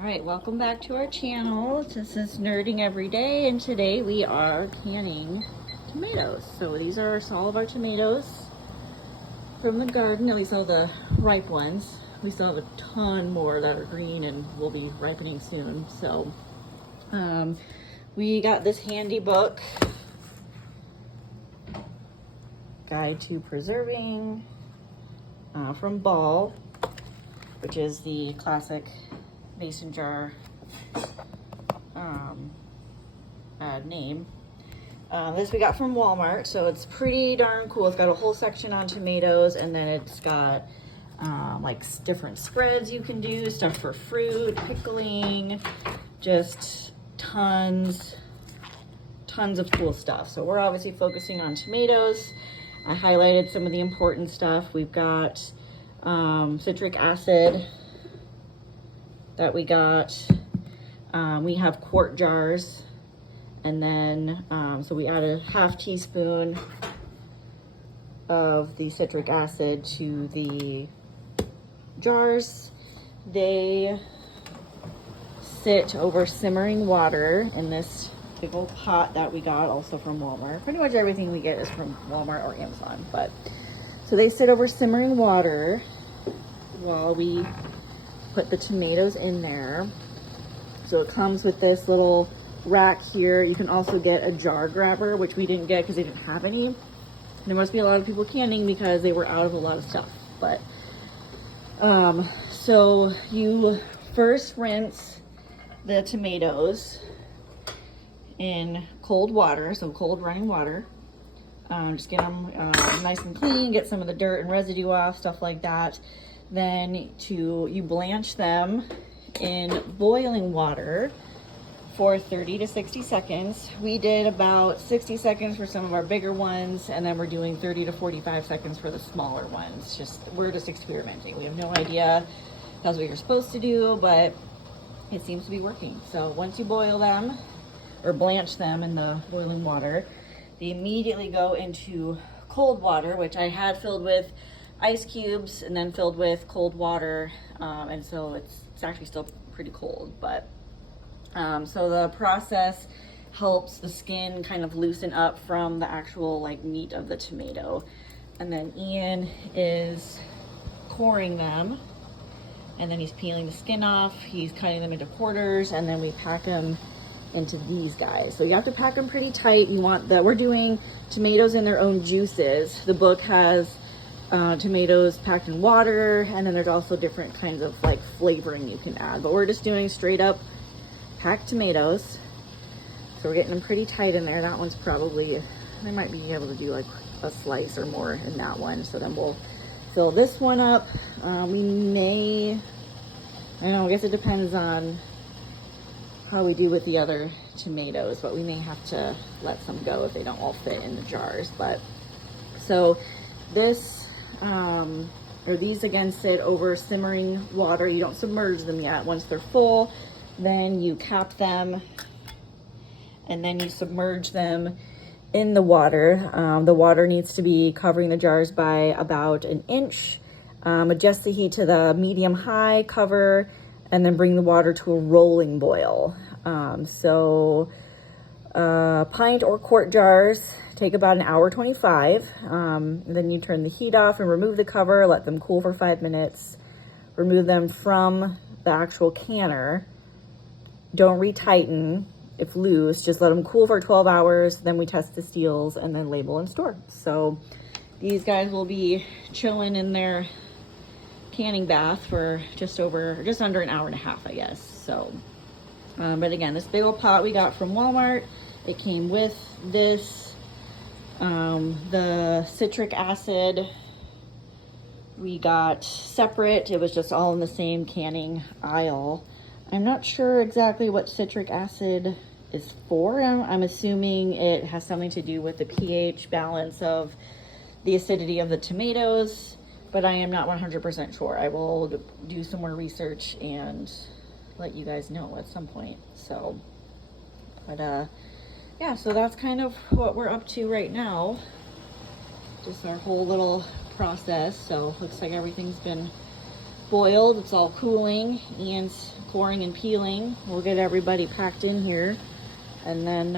All right, welcome back to our channel. This is Nerding Every Day, and today we are canning tomatoes. So these are all of our tomatoes from the garden, at least all the ripe ones. We still have a ton more that are green and will be ripening soon. So we got this handy book, Guide to Preserving, from Ball, which is the classic mason jar name. This we got from Walmart, so it's pretty darn cool. It's got a whole section on tomatoes, and then it's got like different spreads you can do, stuff for fruit, pickling, just tons of cool stuff. So we're obviously focusing on tomatoes. I highlighted some of the important stuff. We've got citric acid that we got. We have quart jars, and then so we add a half teaspoon of the citric acid to the jars. They sit over simmering water in this big old pot that we got also from Walmart. Pretty much everything we get is from Walmart or Amazon, but so they sit over simmering water while we put the tomatoes in there. So it comes with this little rack here. You can also get a jar grabber, which we didn't get because they didn't have any. There must be a lot of people canning because they were out of a lot of stuff. But so you first rinse the tomatoes in cold water, so cold running water. Just get them nice and clean, get some of the dirt and residue off, stuff like that. Then you blanch them in boiling water for 30 to 60 seconds. We did about 60 seconds for some of our bigger ones, and then we're doing 30 to 45 seconds for the smaller ones. We're just experimenting. We have no idea that's what you're supposed to do, but it seems to be working. So once you boil them or blanch them in the boiling water, they immediately go into cold water, which I had filled with ice cubes and then filled with cold water, and so it's actually still pretty cold. But so the process helps the skin kind of loosen up from the actual meat of the tomato. And then Ian is coring them, and then he's peeling the skin off, he's cutting them into quarters, and then we pack them into these guys. So you have to pack them pretty tight. We're doing tomatoes in their own juices. The book has tomatoes packed in water, and then there's also different kinds of flavoring you can add, but we're just doing straight up packed tomatoes. So we're getting them pretty tight in there. That one's probably, I might be able to do a slice or more in that one. So then we'll fill this one up. We may, I don't know, I guess it depends on how we do with the other tomatoes, but we may have to let some go if they don't all fit in the jars. But so this or these again sit over simmering water. You don't submerge them yet. Once they're full, then you cap them, and then you submerge them in the water. The water needs to be covering the jars by about an inch. Adjust the heat to the medium high, cover, and then bring the water to a rolling boil. Pint or quart jars take about an hour 25. Then you turn the heat off and remove the cover, let them cool for 5 minutes. Remove them from the actual canner. Don't retighten if loose, just let them cool for 12 hours. Then we test the seals and then label and store. So these guys will be chilling in their canning bath for just under an hour and a half, I guess. So but again, this big old pot we got from Walmart. It came with this, the citric acid we got separate. It was just all in the same canning aisle. I'm not sure exactly what citric acid is for. I'm assuming it has something to do with the pH balance of the acidity of the tomatoes, but I am not 100% sure. I will do some more research and let you guys know at some point. So, but yeah, so that's kind of what we're up to right now. Just our whole little process. So looks like everything's been boiled. It's all cooling. Ian's coring and peeling. We'll get everybody packed in here, and then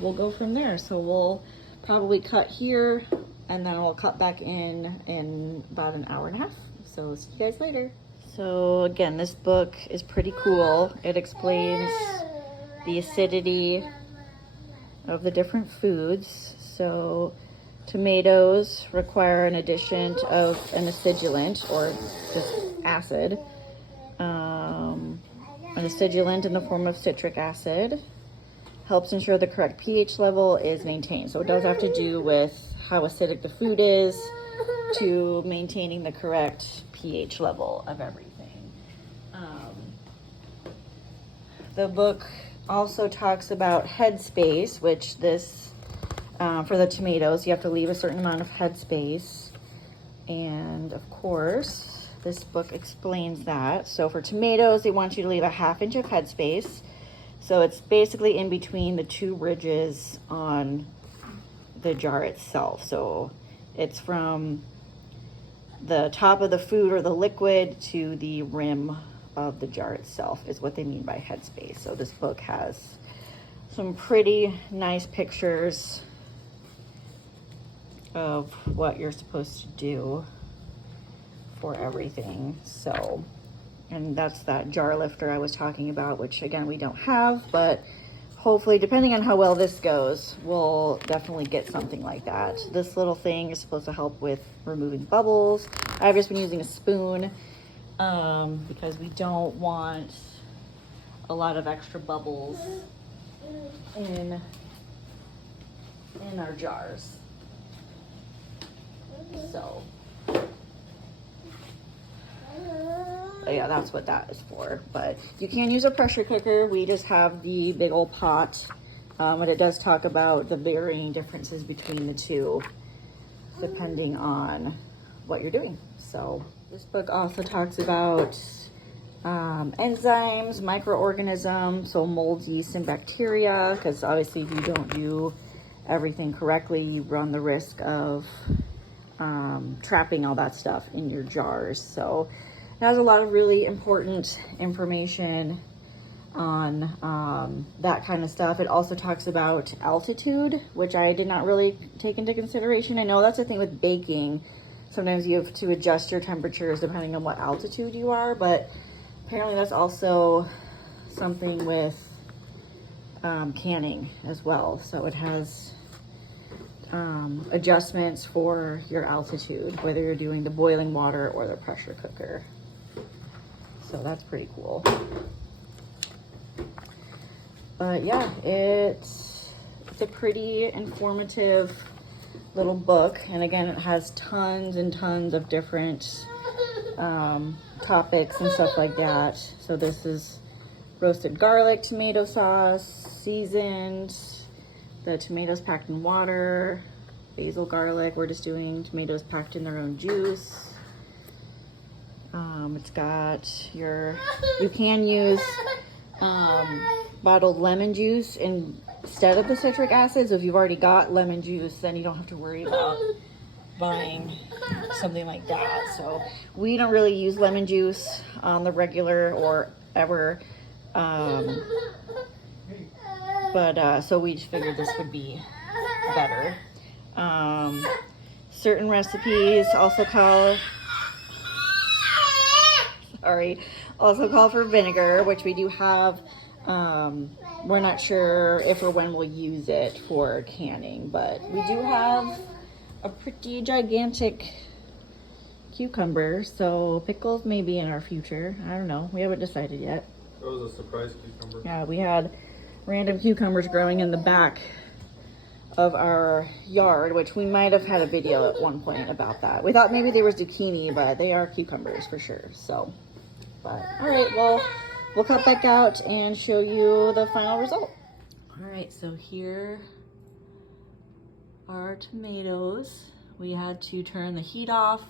we'll go from there. So we'll probably cut here, and then we'll cut back in about an hour and a half. So see you guys later. So again, this book is pretty cool. It explains the acidity of the different foods. So tomatoes require an addition of an acidulant, or just acid. An acidulant in the form of citric acid helps ensure the correct pH level is maintained. So it does have to do with how acidic the food is to maintaining the correct pH level of everything. The book also talks about headspace, which this, for the tomatoes, you have to leave a certain amount of headspace. And of course, this book explains that. So for tomatoes, they want you to leave a 1/2 inch of headspace. So it's basically in between the two ridges on the jar itself. So it's from the top of the food or the liquid to the rim of the jar itself is what they mean by headspace. So this book has some pretty nice pictures of what you're supposed to do for everything. So, and that's that jar lifter I was talking about, which again, we don't have, but hopefully, depending on how well this goes, we'll definitely get something like that. This little thing is supposed to help with removing bubbles. I've just been using a spoon because we don't want a lot of extra bubbles in our jars. So, yeah, that's what that is for. But you can use a pressure cooker. We just have the big old pot, but it does talk about the varying differences between the two depending on what you're doing. So this book also talks about enzymes, microorganisms, so molds, yeast, and bacteria, because obviously if you don't do everything correctly, you run the risk of trapping all that stuff in your jars. So it has a lot of really important information on that kind of stuff. It also talks about altitude, which I did not really take into consideration. I know that's the thing with baking. Sometimes you have to adjust your temperatures depending on what altitude you are, but apparently that's also something with canning as well. So it has adjustments for your altitude, whether you're doing the boiling water or the pressure cooker. So that's pretty cool. But yeah, it's a pretty informative little book. And again, it has tons and tons of different topics and stuff like that. So this is roasted garlic tomato sauce, seasoned, the tomatoes packed in water, basil garlic. We're just doing tomatoes packed in their own juice. It's got you can use bottled lemon juice instead of the citric acid. So if you've already got lemon juice, then you don't have to worry about buying something like that. So we don't really use lemon juice on the regular or ever. So we just figured this would be better. Certain recipes also call for vinegar, which we do have. We're not sure if or when we'll use it for canning, but we do have a pretty gigantic cucumber, so pickles may be in our future. I don't know. We haven't decided yet. That was a surprise cucumber. Yeah, we had random cucumbers growing in the back of our yard, which we might have had a video at one point about that. We thought maybe they were zucchini, but they are cucumbers for sure. So, but all right, well, we'll cut back out and show you the final result. All right, so here are our tomatoes. We had to turn the heat off,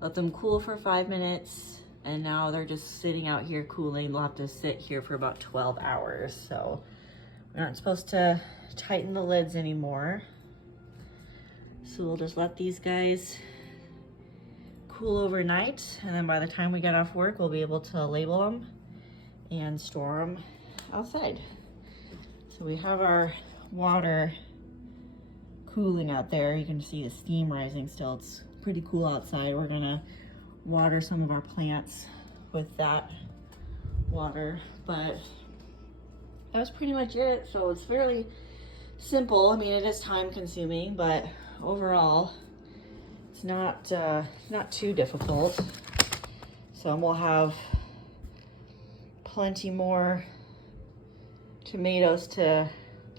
let them cool for 5 minutes, and now they're just sitting out here cooling. They'll have to sit here for about 12 hours. So we aren't supposed to tighten the lids anymore. So we'll just let these guys cool overnight, and then by the time we get off work, we'll be able to label them and store them outside. So we have our water cooling out there. You can see the steam rising still. It's pretty cool outside. We're gonna water some of our plants with that water, but that was pretty much it. So it's fairly simple. I mean, it is time consuming, but overall it's not too difficult. So we'll have plenty more tomatoes to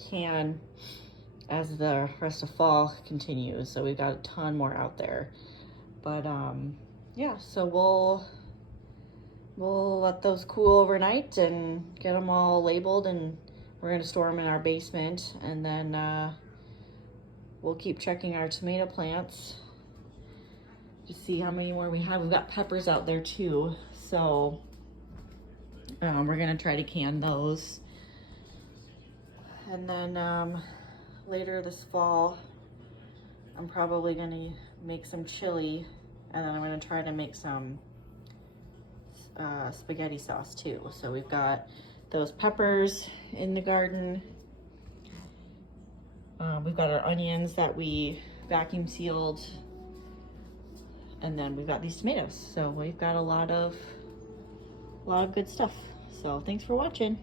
can as the rest of fall continues. So we've got a ton more out there, but yeah, so we'll let those cool overnight and get them all labeled, and we're gonna store them in our basement, and then we'll keep checking our tomato plants to see how many more we have. We've got peppers out there too, so we're gonna try to can those. And then later this fall, I'm probably gonna make some chili, and then I'm gonna try to make some spaghetti sauce too. So we've got those peppers in the garden. We've got our onions that we vacuum sealed, and then we've got these tomatoes. So we've got a lot of good stuff. So thanks for watching.